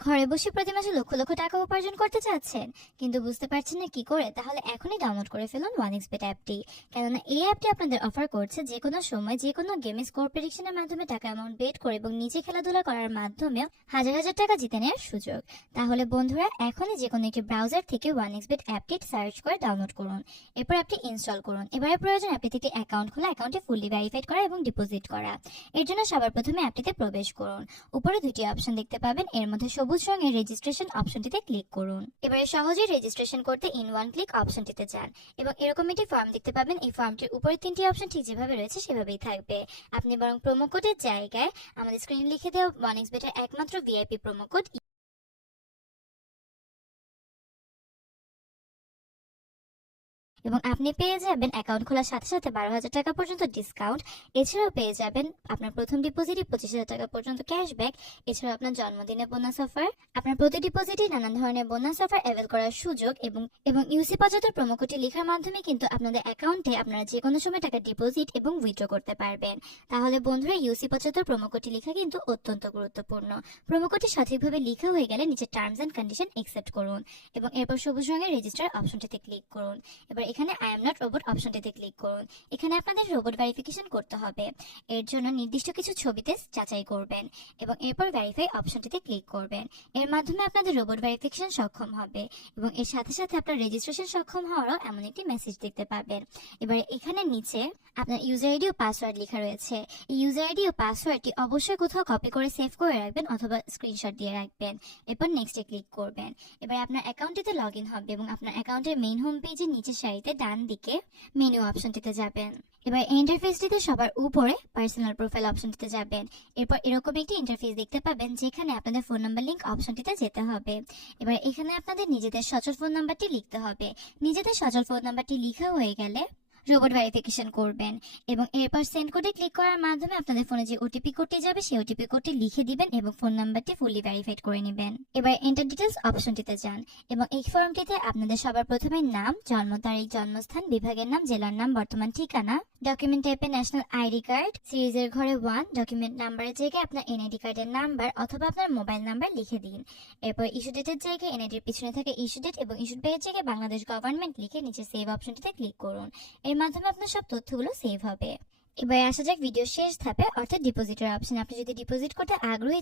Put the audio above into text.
ঘরে বসে প্রতি মাসে লক্ষ লক্ষ টাকা উপার্জন করতে চাচ্ছেন, কিন্তু বুঝতে পারছেন না কি করে? তাহলে এখনই ডাউনলোড করে ফেলুন ওয়ানএক্সবেট অ্যাপটি। কেননা এই অ্যাপটি আপনাদের অফার করছে যে কোনো সময় যে কোনো গেমে স্কোর প্রেডিকশনের মাধ্যমে টাকা অ্যামাউন্ট বেট করে এবং নিজে খেলাধুলা করার মাধ্যমে হাজার হাজার টাকা জিতে নেওয়ার সুযোগ। তাহলে বন্ধুরা, এখনই যে কোনো একটি ব্রাউজার থেকে ওয়ানএক্সবেট অ্যাপটি সার্চ করে ডাউনলোড করুন। এরপর অ্যাপটি ইনস্টল করুন। এবারে প্রয়োজন অ্যাপটিতে একটি অ্যাকাউন্ট খোলা, অ্যাকাউন্টে ফুললি ভেরিফাইড করা এবং ডিপোজিট করা। এর জন্য সবার প্রথমে অ্যাপটিতে প্রবেশ করুন। উপরে দুটি অপশন দেখতে পাবেন, এর মধ্যে সবুজ রঙের রেজিস্ট্রেশন অপশনটিতে ক্লিক করুন। এবারে সহজেই রেজিস্ট্রেশন করতে ইন ওয়ান ক্লিক অপশনটিতে যান এবং এরকম একটি ফর্ম দেখতে পাবেন। এই ফর্মটির উপরে তিনটি অপশন ঠিক যেভাবে রয়েছে সেভাবেই থাকবে। আপনি বরং প্রোমো কোডের জায়গায় আমাদের স্ক্রিনে লিখে দেওয়া ওয়ানএক্সবেটের একমাত্র ভিআইপি প্রোমো কোড এবং আপনি পেয়ে যাবেন অ্যাকাউন্ট খোলার সাথে সাথে 12,000 টাকা পর্যন্ত ডিসকাউন্ট। এছাড়াও পেয়ে যাবেন আপনার প্রথম ডিপোজিটে 25,000 টাকা পর্যন্ত ক্যাশব্যাক। এছাড়াও আপনার জন্মদিনে বোনাস অফার, আপনার প্রতি ডিপোজিটে নানান ধরনের বোনাস অফার অ্যাভেল করার সুযোগ এবং এবং ইউসি75 প্রোমো কোডটি লেখার মাধ্যমে কিন্তু আপনাদের অ্যাকাউন্টে আপনারা যে কোনো সময় টাকা ডিপোজিট এবং উইথড্র করতে পারবেন। তাহলে বন্ধুরা, ইউসি75 প্রোমো কোডটি লেখা কিন্তু অত্যন্ত গুরুত্বপূর্ণ। প্রোমো কোডটি সঠিকভাবে লেখা হয়ে গেলে নিচে টার্মস এন্ড কন্ডিশন অ্যাকসেপ্ট করুন এবং এরপর সবুজ রঙের রেজিস্টার অপশনটিতে ক্লিক করুন। এবার এখানে আই এম নট রোবট অপশনটিতে ক্লিক করুন। এখানে আপনাদের রোবট ভেরিফিকেশন করতে হবে। এর জন্য নির্দিষ্ট কিছু ছবিতে যাচাই করবেন এবং এরপর ভেরিফাই অপশনটিতে ক্লিক করবেন। এর মাধ্যমে আপনাদের রোবট ভেরিফিকেশন সক্ষম হবে এবং এর সাথে সাথে আপনার রেজিস্ট্রেশন সক্ষম হওয়ারও এমন একটি মেসেজ দেখতে পাবেন। এবারে এখানে নিচে আপনার ইউজার আইডি ও পাসওয়ার্ড লেখা রয়েছে। এই ইউজার আইডি ও পাসওয়ার্ডটি অবশ্যই কোথাও কপি করে সেভ করে রাখবেন অথবা স্ক্রিনশট দিয়ে রাখবেন। এরপর নেক্সটে ক্লিক করবেন। এবার আপনার অ্যাকাউন্টটিতে লগ ইন হবে এবং আপনার অ্যাকাউন্টের মেইন হোম পেজের নিচের সারিতে ডান দিকে মেনু অপশনটিতে যাবেন। এবার ইন্টারফেসটিতে সবার উপরে পার্সোনাল প্রোফাইল অপশনটিতে যাবেন। এরপর এরকম একটি ইন্টারফেস দেখতে পাবেন যেখানে আপনাদের ফোন নাম্বার লিংক অপশনটিতে যেতে হবে। এবার এখানে আপনাদের নিজেদের সচল ফোন নাম্বারটি লিখতে হবে। নিজেদের সচল ফোন নাম্বারটি লেখা হয়ে গেলে রোবট ভেরিফিকেশন করবেন এবং এরপর সেন্ড কোডে ক্লিক করার মাধ্যমে আপনাদের ফোনে যে ওটিপি কোডটি যাবে সেই ওটিপি কোডটি লিখে দিবেন এবং ফোন নাম্বারটি ফুললি ভেরিফাইড করে নেবেন। এবার এন্টার ডিটেলস অপশনটিতে যান এবং এই ফর্মটিতে আপনাদের সবার প্রথমে নাম, জন্ম তারিখ, জন্মস্থান, বিভাগের নাম, জেলার নাম, বর্তমান ঠিকানা, ডকুমেন্ট টাইপে ন্যাশনাল আইডি কার্ড, সিরিজের ঘরে 1, ডকুমেন্ট নাম্বারের জায়গায় আপনার এনআইডি কার্ডের নাম্বার অথবা আপনার মোবাইল নাম্বার লিখে দিন। এরপর ইস্যু ডেটের জায়গায় এনআইডির পিছনে থাকে ইস্যু ডেট এবং ইস্যু পেয়ের জায়গায় বাংলাদেশ গভর্নমেন্ট লিখে নিচে সেভ অপশনটিতে ক্লিক করুন। এর মাধ্যমে আপনার সব তথ্যগুলো সেভ হবে। এবার আসা যাক ভিডিও শেষ ধাপে, অর্থাৎ ডিপোজিটের অপশন। আপনি যদি ডিপোজিট করতে আগ্রহী